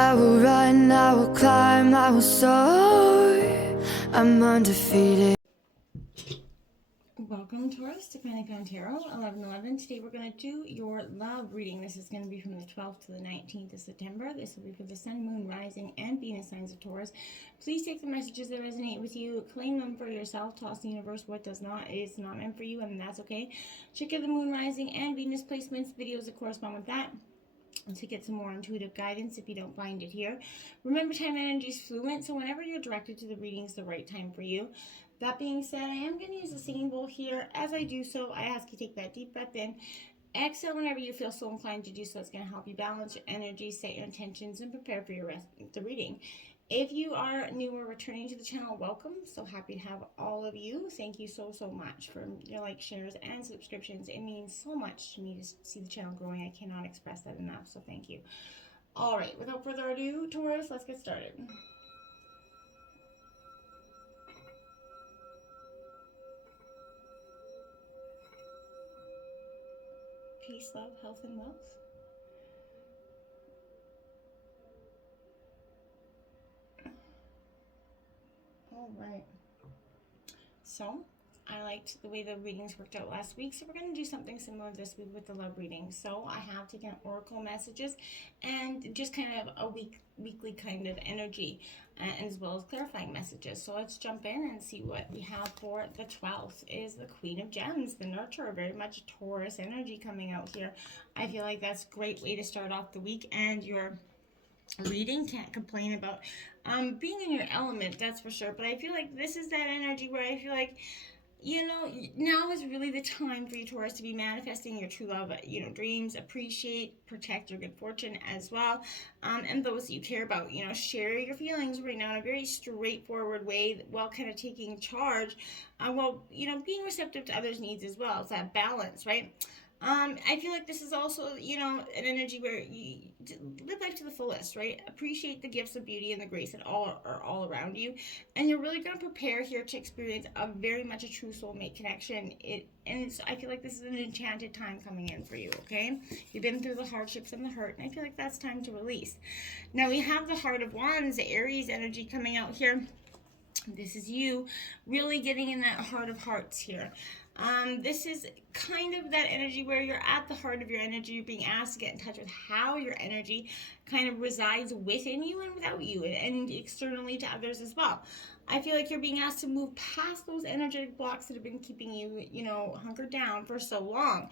I will run, I will climb, I will soar. I'm undefeated. Welcome, Taurus, to Pentagon Tarot 1111. Today we're going to do your love reading. This is going to be from the 12th to the 19th of September. This will be for the Sun, Moon, Rising, and Venus signs of Taurus. Please take the messages that resonate with you, claim them for yourself, toss the universe what does not. It's not meant for you, and that's okay. Check out the Moon, Rising, and Venus placements, videos that correspond with that, to get some more intuitive guidance if you don't find it here. Remember, time energy is fluent, so whenever you're directed to the reading is the right time for you. That being said, I am going to use a singing bowl here. As I do so, I ask you to take that deep breath in. Exhale whenever you feel so inclined to do so. It's going to help you balance your energy, set your intentions, and prepare for the reading. If you are new or returning to the channel, welcome. So happy to have all of you. Thank you so much for your likes, shares, and subscriptions. It means so much to me to see the channel growing. I cannot express that enough, so thank you. All right, without further ado, Taurus, let's get started. Peace, love, health, and wealth. All right. So, I liked the way the readings worked out last week, so we're going to do something similar this week with the love reading. So I have taken oracle messages and just kind of a weekly kind of energy, as well as clarifying messages. So let's jump in and see what we have for the 12th. Is the Queen of Gems, the nurturer, very much Taurus energy coming out here. I feel like that's a great way to start off the week, and your reading can't complain about being in your element, that's for sure. But I feel like this is that energy where I feel like, you know, now is really the time for you, Taurus, to be manifesting your true love, dreams. Appreciate, protect your good fortune as well, and those that you care about. Share your feelings right now in a very straightforward way, while kind of taking charge, while being receptive to others' needs as well. It's that balance, right? I feel like this is also, an energy where you live life to the fullest, right? Appreciate the gifts of beauty and the grace that are all around you. And you're really going to prepare here to experience a very much a true soulmate connection. I feel like this is an enchanted time coming in for you, okay? You've been through the hardships and the hurt, and I feel like that's time to release. Now we have the Heart of Wands, the Aries energy coming out here. This is you really getting in that heart of hearts here. This is kind of that energy where you're at the heart of your energy. You're being asked to get in touch with how your energy kind of resides within you and without you, and externally to others as well. I feel like you're being asked to move past those energetic blocks that have been keeping you, hunkered down for so long.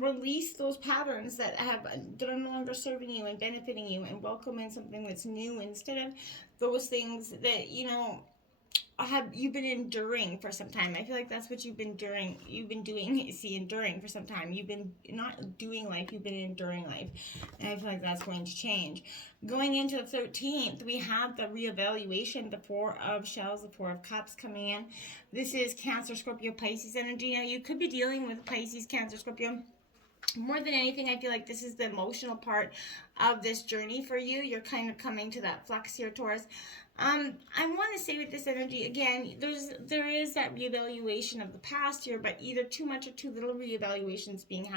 Release those patterns that are no longer serving you and benefiting you, and welcome in something that's new instead of those things that, you've been enduring for some time. I feel like that's what you've been doing enduring for some time. You've been not doing life, you've been enduring life, and I feel like that's going to change. Going into the 13th, we have the reevaluation, the Four of Shells, the Four of Cups coming in. This is Cancer, Scorpio, Pisces energy. Now you could be dealing with Pisces, Cancer, Scorpio. More than anything, I feel like this is the emotional part of this journey for you. You're kind of coming to that flux here, Taurus. I want to say with this energy, again, there is that reevaluation of the past here, but either too much or too little reevaluations being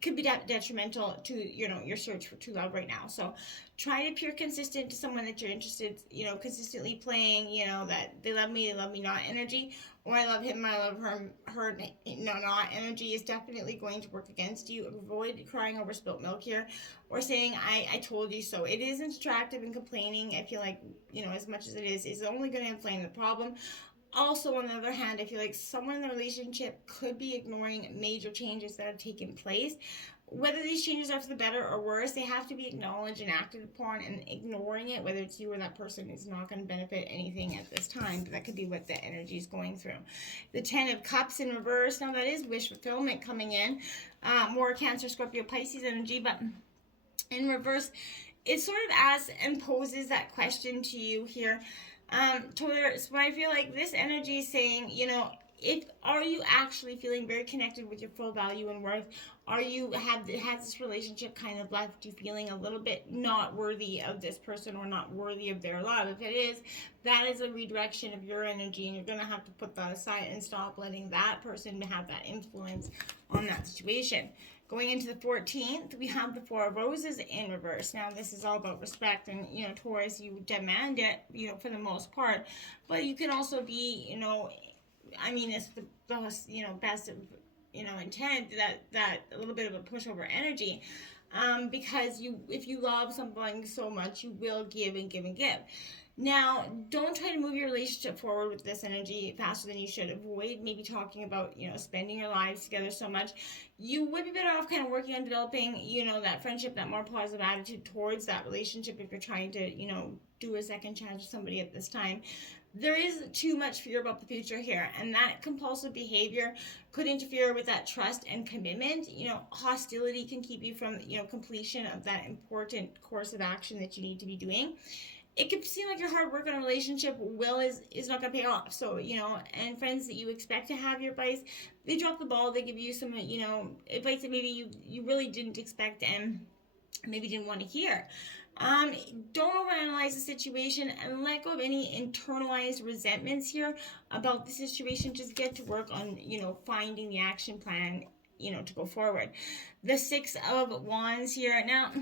could be detrimental to your search for true love right now. So try to appear consistent to someone that you're interested, consistently playing, that they love me not energy, or I love him, I love her not energy is definitely going to work against you. Avoid crying over spilt milk here, or saying I told you so. It isn't attractive, and complaining, I feel like, as much as it is only going to inflame the problem. Also, on the other hand, I feel like someone in the relationship could be ignoring major changes that have taken place. Whether these changes are for the better or worse, they have to be acknowledged and acted upon, and ignoring it, whether it's you or that person, is not going to benefit anything at this time. But that could be what the energy is going through. The Ten of Cups in reverse, now that is wish fulfillment coming in. More Cancer, Scorpio, Pisces energy, but in reverse, it sort of poses that question to you here. Taurus, when I feel like this energy is saying, are you actually feeling very connected with your full value and worth? Has this relationship kind of left you feeling a little bit not worthy of this person, or not worthy of their love? If it is, that is a redirection of your energy, and you're going to have to put that aside and stop letting that person have that influence on that situation. Going into the 14th, we have the Four of Roses in reverse. Now, this is all about respect, and, you know, Taurus, you demand it, you know, for the most part. But you can also be, you know, I mean, it's the best, you know, best of, you know, intent, that a little bit of a pushover energy. Because if you love something so much, you will give and give and give. Now, don't try to move your relationship forward with this energy faster than you should. Avoid maybe talking about, you know, spending your lives together so much. You would be better off kind of working on developing, you know, that friendship, that more positive attitude towards that relationship if you're trying to, you know, do a second chance with somebody at this time. There is too much fear about the future here, and that compulsive behavior could interfere with that trust and commitment. You know, hostility can keep you from, you know, completion of that important course of action that you need to be doing. It could seem like your hard work on a relationship is not going to pay off. So, you know, and friends that you expect to have your advice, they drop the ball. They give you some, you know, advice that maybe you really didn't expect and maybe didn't want to hear. Don't overanalyze the situation and let go of any internalized resentments here about the situation. Just get to work on, you know, finding the action plan, you know, to go forward. The Six of Wands here. Now,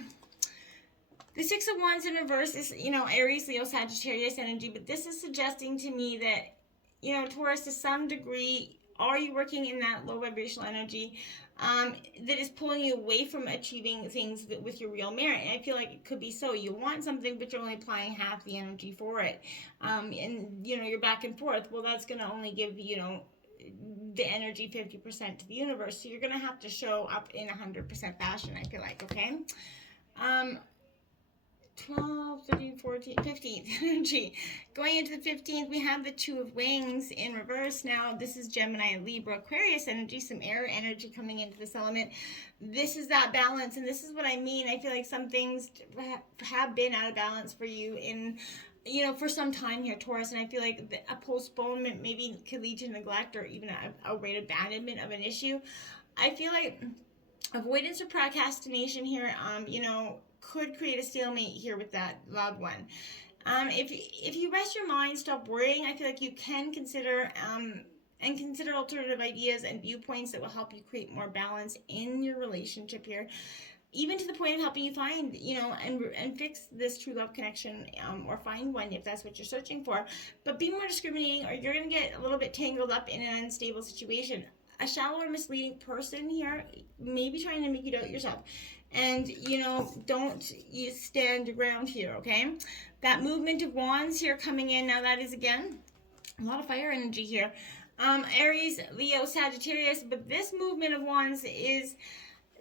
the Six of Wands in reverse is, you know, Aries, Leo, Sagittarius energy, but this is suggesting to me that, you know, Taurus, to some degree, are you working in that low vibrational energy that is pulling you away from achieving things with your real merit? And I feel like it could be so. You want something, but you're only applying half the energy for it. And, you know, you're back and forth. Well, that's going to only give, you know, the energy 50% to the universe. So you're going to have to show up in 100% fashion, I feel like, okay? 12, 13, 14, 15th energy. Going into the 15th, we have the Two of Wings in reverse. Now, this is Gemini, Libra, Aquarius energy, some air energy coming into this element. This is that balance, and this is what I mean. I feel like some things have been out of balance for you in, you know, for some time here, Taurus, and I feel like a postponement maybe could lead to neglect or even a outright abandonment of an issue. I feel like avoidance or procrastination here, you know, could create a stalemate here with that loved one. If you rest your mind, stop worrying, I feel like you can consider alternative ideas and viewpoints that will help you create more balance in your relationship here, even to the point of helping you find, you know, and fix this true love connection, or find one if that's what you're searching for. But be more discriminating, or you're going to get a little bit tangled up in an unstable situation. A shallow or misleading person here may be trying to make you doubt yourself. And, you know, don't you stand your ground here, okay? That movement of wands here coming in. Now, that is, again, a lot of fire energy here. Aries, Leo, Sagittarius. But this movement of wands is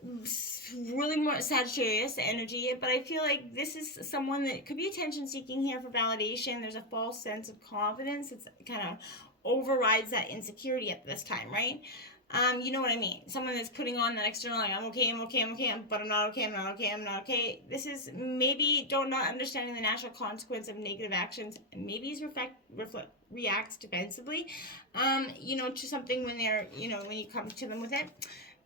really more Sagittarius energy, but I feel like this is someone that could be attention seeking here for validation. There's a false sense of confidence. It's kind of overrides that insecurity at this time, right? You know what I mean? Someone that's putting on that external, like, I'm okay, but I'm not okay. This is maybe not understanding the natural consequence of negative actions, and maybe he's reacts defensively, you know, to something when they're, you know, when you come to them with it.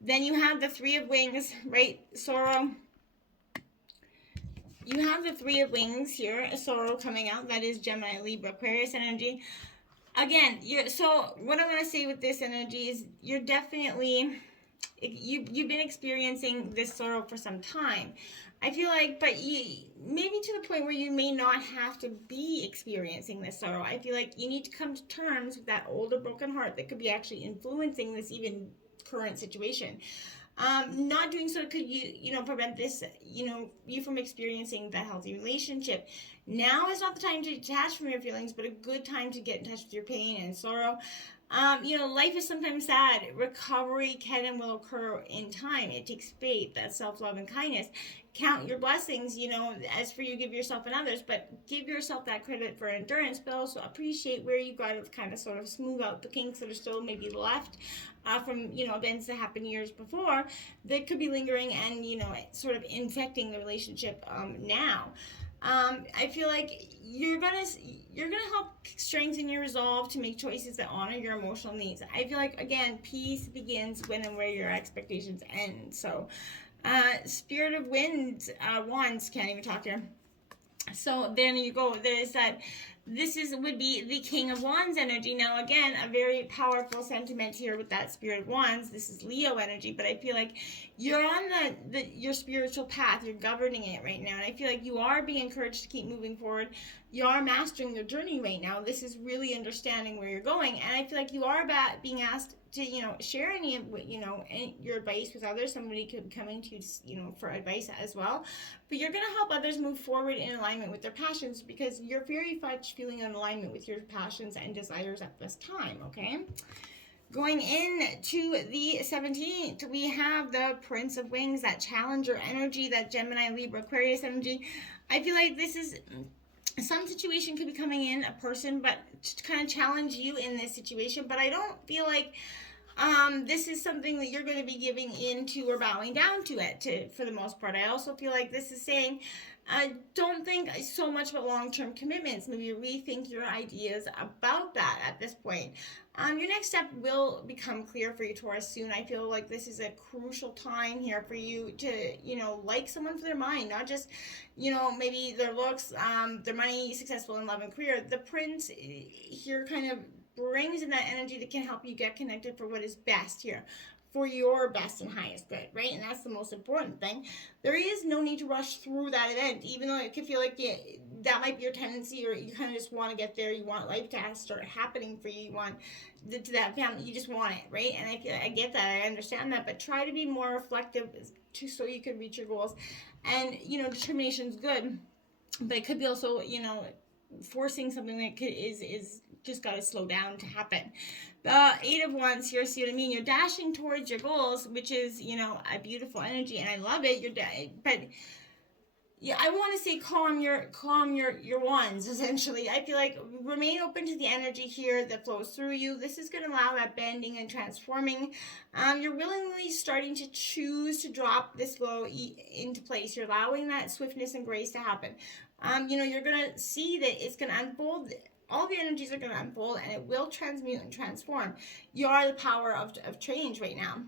Then you have the Three of Wings, right? Sorrow. You have the Three of Wings here, sorrow coming out. That is Gemini, Libra, Aquarius energy. Again, so what I want to say with this energy is you're definitely, you've been experiencing this sorrow for some time. I feel like, but maybe to the point where you may not have to be experiencing this sorrow. I feel like you need to come to terms with that older broken heart that could be actually influencing this even current situation. Not doing so could prevent this, you from experiencing that healthy relationship. Now is not the time to detach from your feelings, but a good time to get in touch with your pain and sorrow. Life is sometimes sad. Recovery can and will occur in time. It takes faith, that self-love and kindness. Count your blessings, as for you give yourself and others, but give yourself that credit for endurance, but also appreciate where you got to kind of sort of smooth out the kinks that are still maybe left from, events that happened years before that could be lingering and, sort of infecting the relationship now. I feel like you're gonna help strengthen your resolve to make choices that honor your emotional needs. I feel like, again, peace begins when and where your expectations end. So, Spirit of Wands, can't even talk here. So then you go. There's would be the King of Wands energy. Now, again, a very powerful sentiment here with that Spirit of Wands. This is Leo energy, but I feel like you're on your spiritual path. You're governing it right now, and I feel like you are being encouraged to keep moving forward. You are mastering your journey right now. This is really understanding where you're going, and I feel like you are being asked to, share any of, your advice with others. Somebody could be coming to you, for advice as well. But you're going to help others move forward in alignment with their passions, because you're very much feeling in alignment with your passions and desires at this time, okay? Going into the 17th, we have the Prince of Wings, that Challenger energy, that Gemini, Libra, Aquarius energy. I feel like this is... some situation could be coming in, a person, but to kind of challenge you in this situation. But I don't feel like this is something that you're going to be giving into or bowing down to for the most part. I also feel like this is saying, don't think so much about long-term commitments. Maybe rethink your ideas about that at this point. Your next step will become clear for you, Taurus, soon. I feel like this is a crucial time here for you to, like someone for their mind, not just, maybe their looks, their money, successful in love and career. The Prince here kind of brings in that energy that can help you get connected for what is best here, for your best and highest good, right? And that's the most important thing. There is no need to rush through that event, even though it could feel like that might be your tendency, or you kind of just want to get there. You want life to start happening for you. You want to that family. You just want it, right? And I get that. I understand that. But try to be more reflective so you can reach your goals. And, determination's good. But it could be also, forcing something that is just got to slow down to happen. The Eight of Wands here, see what I mean? You're dashing towards your goals, which is, a beautiful energy, and I love it. But yeah, I want to say calm your wands, essentially. I feel like remain open to the energy here that flows through you. This is going to allow that bending and transforming. You're willingly starting to choose to drop this flow into place. You're allowing that swiftness and grace to happen. You're going to see that it's going to unfold. All the energies are going to unfold, and it will transmute and transform. You are the power of change right now.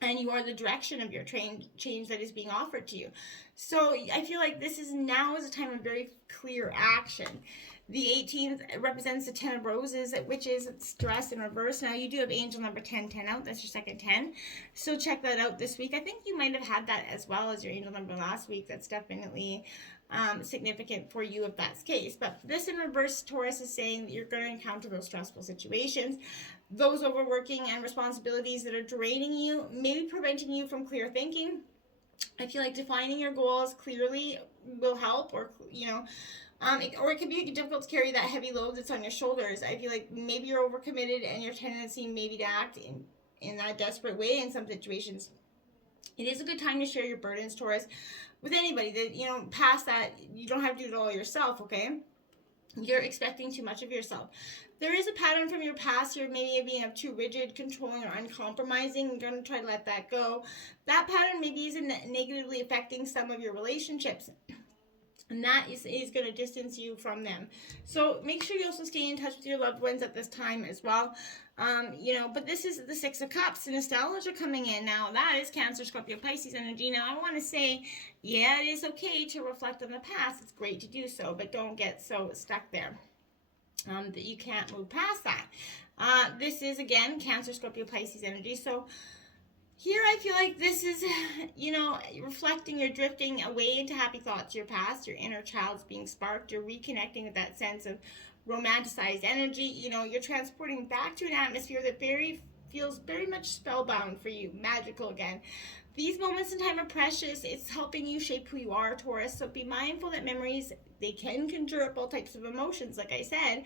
And you are the direction of your change that is being offered to you. So I feel like now is a time of very clear action. The 18th represents the 10 of Roses, which is stress in reverse. Now, you do have angel number 1010 out. That's your second 10. So check that out this week. I think you might have had that as well as your angel number last week. That's definitely significant for you if that's the case. But this in reverse, Taurus, is saying that you're going to encounter those stressful situations, those overworking and responsibilities that are draining you, maybe preventing you from clear thinking. I feel like defining your goals clearly will help, or or it could be difficult to carry that heavy load that's on your shoulders. I feel like maybe you're overcommitted, and your tendency maybe to act in that desperate way in some situations. It is a good time to share your burdens, Taurus, with anybody. That past that, you don't have to do it all yourself, okay? You're expecting too much of yourself. There is a pattern from your past here, maybe being too rigid, controlling, or uncompromising. You're going to try to let that go. That pattern maybe is negatively affecting some of your relationships, and that is going to distance you from them. So make sure you also stay in touch with your loved ones at this time as well. But this is the Six of Cups, and astrologer coming in. Now, that is Cancer, Scorpio, Pisces energy. Now, I want to say, yeah, it is okay to reflect on the past. It's great to do so, but don't get so stuck there that you can't move past that. This is, again, Cancer, Scorpio, Pisces energy. So here I feel like this is, reflecting, you're drifting away into happy thoughts, your past, your inner child's being sparked, you're reconnecting with that sense of romanticized energy. You're transporting back to an atmosphere that feels very much spellbound for you, magical again. These moments in time are precious. It's helping you shape who you are, Taurus. So be mindful that memories, they can conjure up all types of emotions, like I said,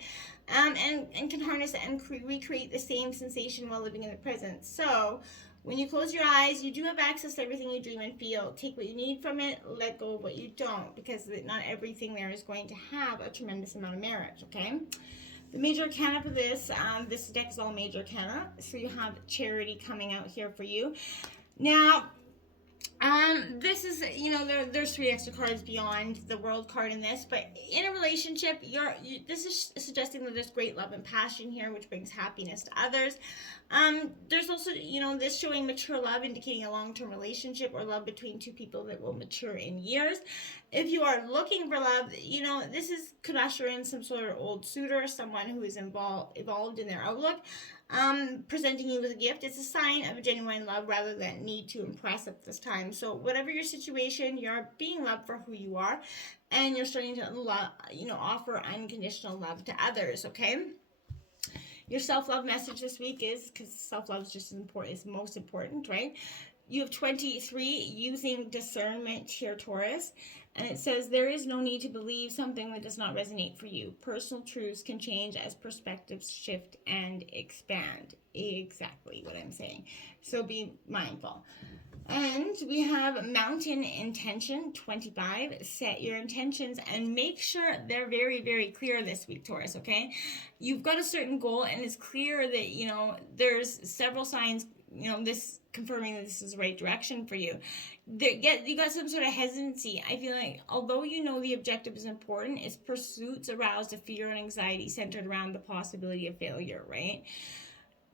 and can harness and recreate the same sensation while living in the present. So when you close your eyes, you do have access to everything you dream and feel. Take what you need from it, let go of what you don't, because not everything there is going to have a tremendous amount of merit, okay? The major arcana for this deck is all major arcana, so you have Charity coming out here for you. Now, This is, there's three extra cards beyond the world card in this, but in a relationship, this is suggesting that there's great love and passion here, which brings happiness to others. There's also, this showing mature love, indicating a long-term relationship or love between two people that will mature in years. If you are looking for love, could usher in some sort of old suitor, someone who is evolved in their outlook. Presenting you with a gift. It's a sign of a genuine love rather than need to impress at this time. So whatever your situation, you're being loved for who you are, and you're starting to offer unconditional love to others. Okay. Your self-love message this week is, because self-love is just as important, is most important, right? You have 23, using discernment here, Taurus. And it says, there is no need to believe something that does not resonate for you. Personal truths can change as perspectives shift and expand. Exactly what I'm saying. So be mindful. And we have mountain intention 25. Set your intentions and make sure they're very, very clear this week, Taurus, okay? You've got a certain goal, and it's clear that, there's several signs, this confirming that this is the right direction for you. You got some sort of hesitancy. I feel like although the objective is important, its pursuits aroused a fear and anxiety centered around the possibility of failure, right?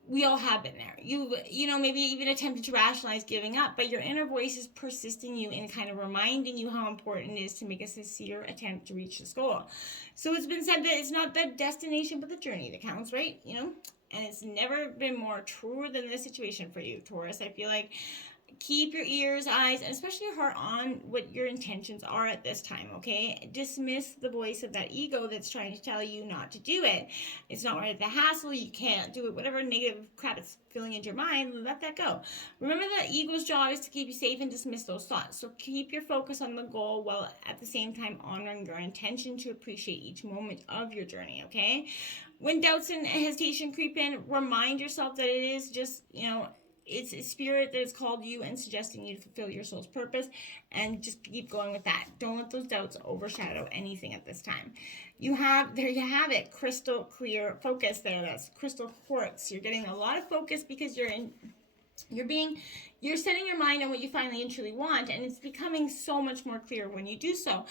We all have been there. Maybe even attempted to rationalize giving up, but your inner voice is persisting you and kind of reminding you how important it is to make a sincere attempt to reach this goal. So it's been said that it's not the destination but the journey that counts, right? And it's never been more truer than this situation for you, Taurus. I feel like keep your ears, eyes, and especially your heart on what your intentions are at this time, okay? Dismiss the voice of that ego that's trying to tell you not to do it. It's not worth the hassle. You can't do it. Whatever negative crap is filling into your mind, let that go. Remember that ego's job is to keep you safe and dismiss those thoughts. So keep your focus on the goal while at the same time honoring your intention to appreciate each moment of your journey, okay? When doubts and hesitation creep in, remind yourself that it is just, it's a spirit that has called you and suggesting you to fulfill your soul's purpose, and just keep going with that. Don't let those doubts overshadow anything at this time. There you have it, crystal clear focus there. That's crystal quartz. You're getting a lot of focus because you're setting your mind on what you finally and truly want, and it's becoming so much more clear when you do so.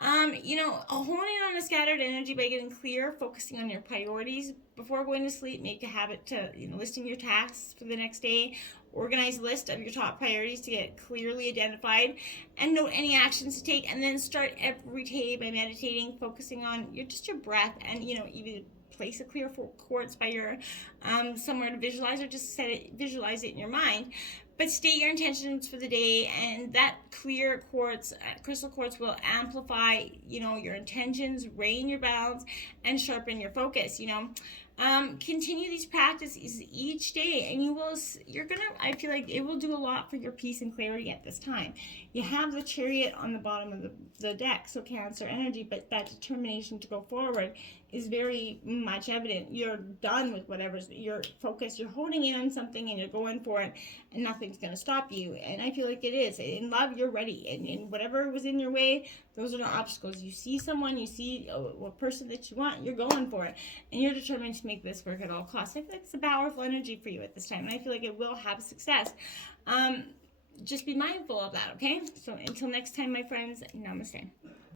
Honing on the scattered energy by getting clear, focusing on your priorities before going to sleep. Make a habit to, listing your tasks for the next day. Organize a list of your top priorities to get clearly identified, and note any actions to take. And then start every day by meditating, focusing on your breath, and even place a clear quartz by your somewhere to visualize, or just visualize it in your mind. But state your intentions for the day, and that clear quartz, crystal quartz, will amplify, your intentions, rain your balance, and sharpen your focus. Continue these practices each day, and I feel like it will do a lot for your peace and clarity at this time. You have the Chariot on the bottom of the deck, so Cancer energy, but that determination to go forward is very much evident. You're done with you're focused, you're holding in on something, and you're going for it, and nothing's going to stop you. And I feel like it is. In love, you're ready, and whatever was in your way, those are the obstacles. You see someone, you see a person that you want, you're going for it, and you're determined to make this work at all costs. I feel like it's a powerful energy for you at this time, and I feel like it will have success. Just be mindful of that, okay? So until next time, my friends, namaste.